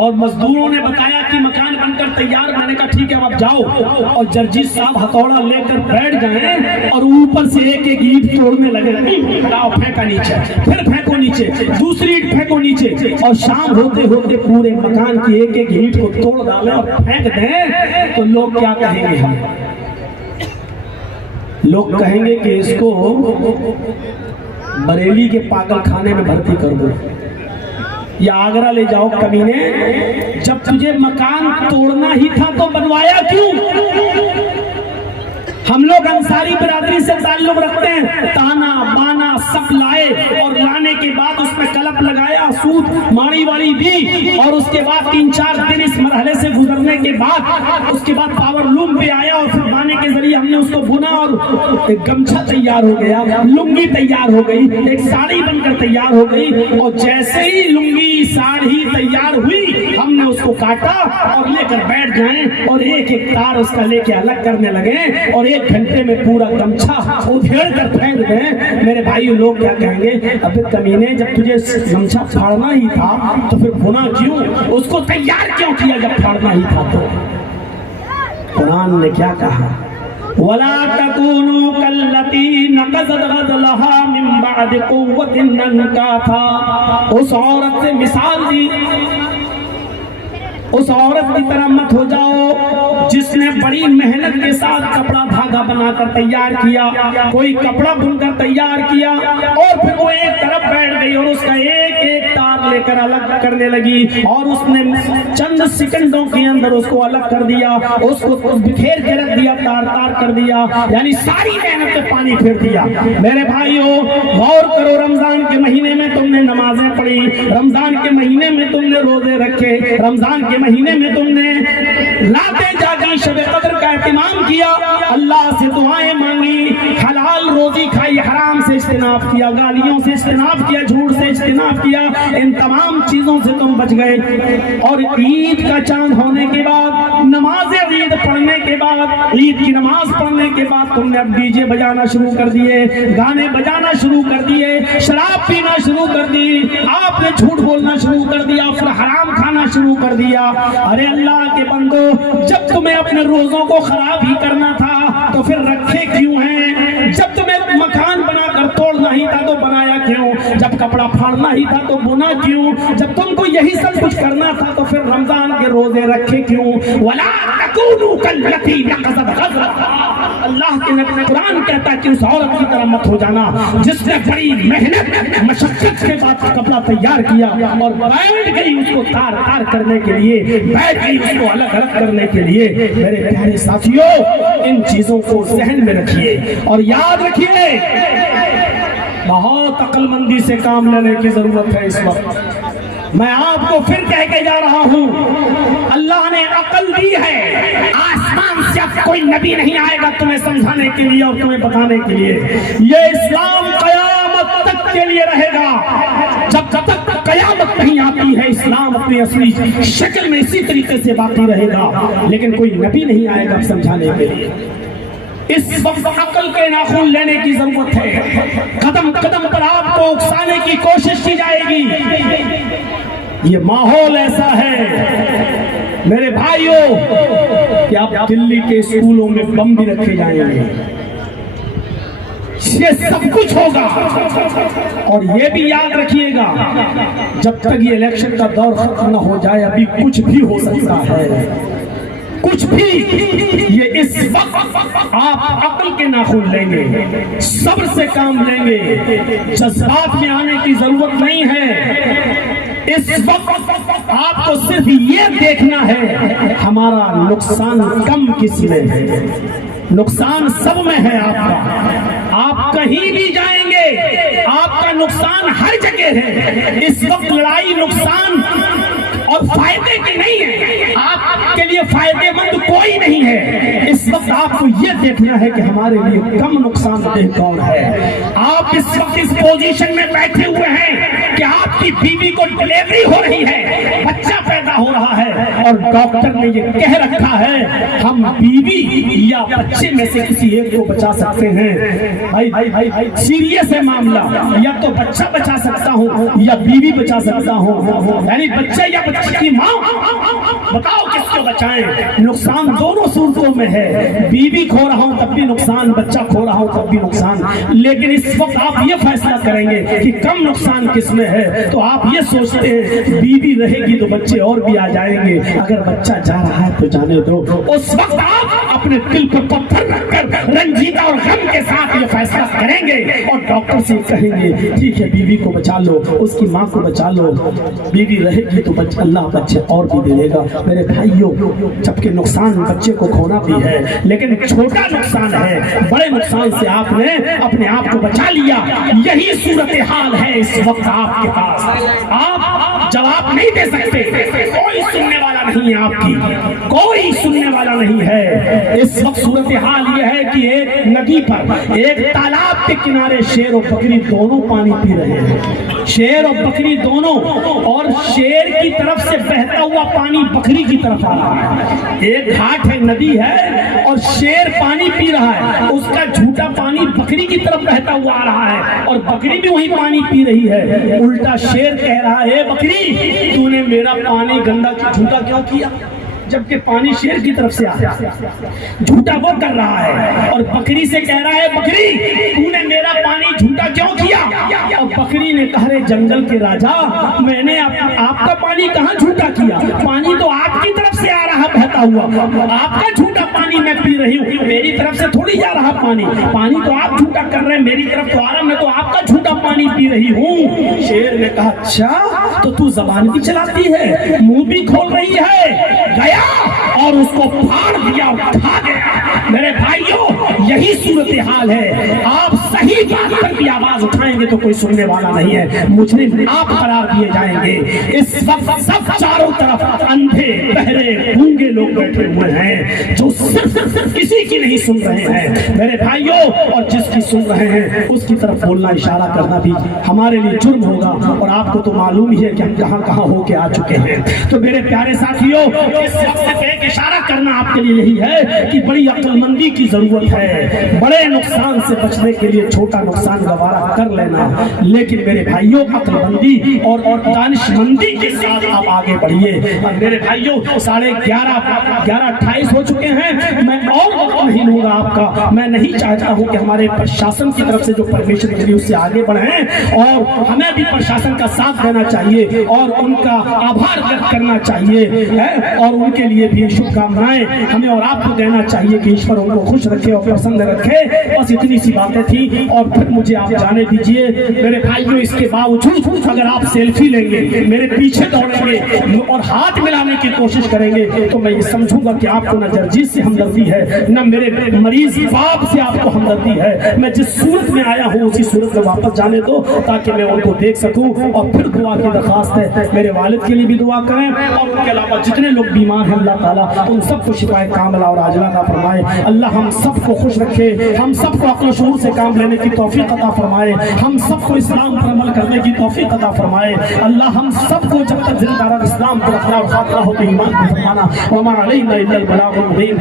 اور مزدوروں نے بتایا کہ مکان بن کر تیار. میں نے کہا ٹھیک ہے اب جاؤ. اور جرجیت صاحب ہتھوڑا لے کر بیٹھ گئے اور اوپر سے ایک ایک اینٹ توڑنے لگے. پھینکا نیچے, پھر پھینکو نیچے, دوسری اینٹ پھینکو نیچے, اور شام ہوتے ہوتے پورے مکان کی ایک ایک اینٹ کو توڑ ڈالیں اور پھینک دیں تو لوگ کیا کہیں گے؟ ہم لوگ کہیں گے کہ اس کو بریلی کے پاگل خانے میں بھرتی کر دو یا آگرہ لے جاؤ. کمینے, جب تجھے مکان توڑنا ہی تھا تو بنوایا کیوں؟ ہم لوگ انصاری برادری سے تعلق رکھتے ہیں. تانا بانا سب لائے اور لانے کے بعد اس میں کلپ لگایا, سود ماڑی والی دی, اور اس کے بعد 3-4 دن اس مرحلے سے گزرنے کے بعد اس کے بعد پاور لوم پہ آیا اور پھر بانے کے ذریعے ہم نے اس کو بنا اور ایک گمچھا تیار ہو گیا, لنگی تیار ہو گئی, ایک ساڑی بن کر تیار ہو گئی. اور جیسے ہی لنگی ساڑی تیار ہوئی ہم نے اس کو کاٹا اور لے کر بیٹھ جائیں اور ایک ایک تار اس کا لے کے الگ کرنے لگے اور 1 گھنٹے میں پورا گمچھا ادھیڑ کر پھینک دیں. میرے بھائیو لوگ کیا کہیں گے؟ ابے کمینے, جب تجھے گمچھا پھاڑنا ہی تھا تو پھر بنا کیوں, اس کو تیار کیوں کیا جب پھاڑنا ہی تھا؟ تو قرآن نے کیا کہا؟ وَلَا تَكُونُوا كَالَّتِي نَقَضَتْ غَزْلَهَا مِن بَعْدِ قُوَّةٍ أَنْكَاثًا. اس عورت سے مثال دی, اس عورت کی طرح مت ہو جاؤ جس نے بڑی محنت کے ساتھ کپڑا دھاگا بنا کر تیار کیا, کوئی کپڑا بن کر تیار کیا اور پھر وہ ایک طرف بیٹھ گئی اور اس کا ایک ایک تار لے کر الگ کرنے لگی اور اس نے چند سیکنڈوں کے اندر اس کو الگ کر دیا, اس کو بکھیر کے رکھ دیا, تار تار کر دیا, یعنی ساری محنت پہ پانی پھیر دیا. میرے بھائیو غور کرو, رمضان کے مہینے میں تم نے نمازیں پڑھی, رمضان کے مہینے میں تم نے روزے رکھے, رمضان کے مہینے میں تم نے راتیں جاگی, شب قدر کا اہتمام کیا, اللہ سے دعائیں مانگی, حلال روزی کھائی, حرام سے اجتناب کیا, گالیوں سے اجتناب کیا, جھوٹ سے اجتناب کیا, ان تمام چیزوں سے تم بچ گئے. اور عید کا چاند ہونے کے بعد, نماز عید پڑھنے کے بعد, عید کی نماز پڑھنے کے بعد تم نے اب ڈی جے بجانا شروع کر دیے, گانے بجانا شروع کر دیے, شراب پینا شروع کر دی, آپ نے جھوٹ بولنا شروع کر دیا, پھر حرام کھانا شروع کر دیا. ارے اللہ کے بندو, جب تمہیں اپنے روزوں کو خراب ہی کرنا تھا تو پھر رکھے کیوں ہیں؟ جب تمہیں مکان بنا کر توڑنا ہی تھا تو بنایا کیوں؟ جب کپڑا پھاڑنا ہی تھا تو بنا کیوں؟ جب تم کو یہی سب کچھ کرنا تھا تو پھر رمضان کے روزے رکھے کیوں؟ وَلَا تَكُونُوا كَالَّتِي نَقَضَتْ غَزْلَهَا. اللہ کے نبی قرآن کہتا ہے کہ اس عورت کی طرح مت ہو جانا جس نے بڑی محنت مشقت کے بعد کپڑا تیار کیا اور بیٹھ گئی اس کو تار تار کرنے کے لیے, بیٹھ گئی اس کو الگ الگ کرنے کے لیے. میرے پیارے ساتھیوں, ان چیزوں کو ذہن میں رکھیے اور یاد رکھیے, بہت عقل مندی سے کام لینے کی ضرورت ہے اس وقت. میں آپ کو پھر کہہ کے جا رہا ہوں, اللہ نے عقل دی ہے, آسمان سے اب کوئی نبی نہیں آئے گا تمہیں سمجھانے کے لیے اور تمہیں بتانے کے لیے. یہ اسلام قیامت تک کے لیے رہے گا. جب تک قیامت نہیں آتی ہے اسلام اپنی اصلی شکل میں اسی طریقے سے باقی رہے گا, لیکن کوئی نبی نہیں آئے گا سمجھانے کے لیے. اس وقت عقل کے ناخن لینے کی ضرورت ہے. قدم قدم پر آپ کو اکسانے کی کوشش کی جائے گی. یہ ماحول ایسا ہے میرے بھائیوں کہ آپ دلی کے اسکولوں میں بم بھی رکھے جائیں گے, یہ سب کچھ ہوگا. اور یہ بھی یاد رکھیے گا, جب تک یہ الیکشن کا دور ختم نہ ہو جائے ابھی کچھ بھی ہو سکتا ہے, کچھ بھی. یہ اس وقت آپ عقل کے ناخن لیں گے, صبر سے کام لیں گے, جذبات میں آنے کی ضرورت نہیں ہے. اس وقت آپ کو صرف یہ دیکھنا ہے ہمارا نقصان کم کس میں ہے, نقصان سب میں ہے. آپ کا, آپ کہیں بھی جائیں گے آپ کا نقصان ہر جگہ ہے. اس وقت لڑائی نقصان اور فائدے کی نہیں ہے, آپ کے لیے فائدے مند کوئی نہیں ہے. اس وقت آپ کو یہ دیکھنا ہے کہ ہمارے لیے کم نقصان دہ کون ہے. آپ اس وقت اس پوزیشن میں بیٹھے ہوئے ہیں کہ آپ کی بیوی کو ڈلیوری ہو رہی ہے, بچہ پیدا ہو رہا ہے اور ڈاکٹر نے یہ کہہ رکھا ہے ہم بیوی یا بچے میں سے کسی ایک کو بچا سکتے ہیں. سیریس ہے معاملہ, یا تو بچہ بچا سکتا ہوں یا بیوی بچا سکتا ہوں, یعنی بچہ یا بچے کی ماں, بتاؤ کس کو بچائیں. نقصان دونوں صورتوں میں ہے, بیوی کھو رہا ہوں تب بھی نقصان, بچہ کھو رہا ہوں تب بھی نقصان. لیکن اس وقت آپ یہ فیصلہ کریں گے کہ کم نقصان کس میں ہے, تو آپ یہ سوچتے ہیں بیوی رہے گی تو بچے اور بھی آ جائیں گے, اگر بچہ جا رہا ہے تو جانے دو. اس وقت آپ اپنے دل پر پتھر رکھ کر رنجیدہ اور غم کے ساتھ یہ فیصلہ کریں گے اور ڈاکٹر سے کہیں گے ٹھیک ہے بیوی کو بچا لو, اس کی ماں کو بچا لو, بیوی رہے گی تو اللہ بچے اور بھی دے گا. میرے بھائیوں, جبکہ نقصان بچے کو کھونا بھی ہے لیکن چھوٹا نقصان ہے, بڑے نقصان سے آپ نے اپنے آپ کو بچا لیا. یہی صورتحال ہے اس وقت آپ کے پاس. آپ جواب نہیں دے سکتے, کوئی سننے والا نہیں ہے, آپ کی کوئی سننے والا نہیں ہے. اس وقت صورتحال یہ ہے کہ ایک ندی پر, ایک تالاب کے کنارے شیر اور بکری دونوں پانی پی رہے ہیں. شیر اور بکری دونوں, اور شیر کی طرف سے بہتا ہوا پانی بکری کی طرف آ رہا ہے. ایک گھاٹ ہے, ندی ہے, اور شیر پانی پی رہا ہے, اس کا جھوٹا پانی بکری کی طرف بہتا ہوا آ رہا ہے اور بکری بھی وہی پانی پی رہی ہے. الٹا شیر کہہ رہا ہے بکری تو نے میرا پانی گندا جھوٹا کیوں کیا, جبکہ پانی شیر کی طرف سے آیا, جھوٹا وہ کر رہا ہے. اور بکری سے کہہ رہا ہے بکری تو نے میرا پانی جھوٹا کیوں کیا, اور بکری نے کہا رے جنگل کے راجا میں نے آپ کا پانی کہاں جھوٹا کیا, پانی تو آپ کی طرف سے آ رہا بہتا ہوا, آپ کا جھوٹا پانی میں پی رہی ہوں, میری طرف سے تھوڑی جا رہا پانی تو آپ جھوٹا کر رہے ہیں, میری طرف تو آ رہا, میں تو آپ کا جھوٹا پانی پی رہی ہوں. شیر نے کہا اچھا تو زبان بھی چلاتی ہے, منہ بھی کھول رہی ہے, گیا اور اس کو پھاڑ دیا اور کھا گیا. میرے بھائیوں, یہی صورتحال ہے. آپ صحیح بات پر بھی آواز اٹھائیں گے تو کوئی سننے والا نہیں ہے, مجرم آپ قرار دیے جائیں گے. اس وقت سب چاروں طرف اندھے بہرے گونگے لوگ بیٹھے ہوئے ہیں جو صرف کسی کی نہیں سن رہے ہیں. میرے بھائیوں, اور جس کی سن رہے ہیں اس کی طرف بولنا اشارہ کرنا بھی ہمارے لیے جرم ہوگا, اور آپ کو تو معلوم ہی ہے کہ ہم کہاں کہاں ہو کے آ چکے ہیں. تو میرے پیارے ساتھیوں, اس وقت ایک اشارہ کرنا آپ کے لیے یہی ہے کہ بڑی عقل مندی کی ضرورت ہے. بڑے نقصان سے بچنے کے لیے چھوٹا نقصان گوارا کر لینا, لیکن میرے بھائیوں عقل مندی اور دانش مندی کے ساتھ آپ آگے بڑھیے. اور میرے بھائیوں 11:28 ہو چکے ہیں, میں اور وقت نہیں لوں گا آپ کا. میں نہیں چاہتا ہوں کہ ہمارے پرشاسن کی طرف سے جو پرمیشن ملی اس سے آگے بڑھیں, اور ہمیں بھی پرشاسن کا ساتھ دینا چاہیے اور ان کا آبھار ویکت کرنا چاہیے, اور ان کے لیے بھی شبھ-کامنائیں ہمیں اور آپ کو دینا چاہیے کہ ایشور ان کو خوش رکھے اور پسند رکھے. بس اتنی سی باتیں تھیں, اور پھر مجھے آپ جانے دیجئے. میرے بھائیوں, اس کے باوجود اگر آپ سیلفی لیں گے, میرے پیچھے دوڑیں گے اور ہاتھ ملانے کی کوشش کریں گے, تو میں یہ سمجھوں گا کہ آپ کو نہ جرجیت سے ہمدردی ہے, نہ میرے مریض باپ سے آپ کو ہمدردی ہے. میں جس صورت میں آیا ہوں اسی صورت میں واپس جانے دو تاکہ میں ان کو دیکھ سکوں. اور پھر دعا کی درخواست ہے, میرے والد کے لیے بھی دعا کریں, اور ان کے علاوہ جتنے لوگ بیمار ہیں اللہ تعالیٰ ان سب کو شفائے کاملہ اور عاجلہ عطا فرمائے. اللہ ہم سب کو خوش رکھے, ہم سب کو عقل و شعور سے کام لینے کی توفیق عطا فرمائے, ہم سب کو اسلام پر عمل کرنے کی توفیق عطا فرمائے. اللہ ہم سب کو جب تک زندہ رہنا اسلام پر رکھنا اور خاطرہ ہو تو ایمان پر فرمانا. وما علینا الا البلاغ المبین.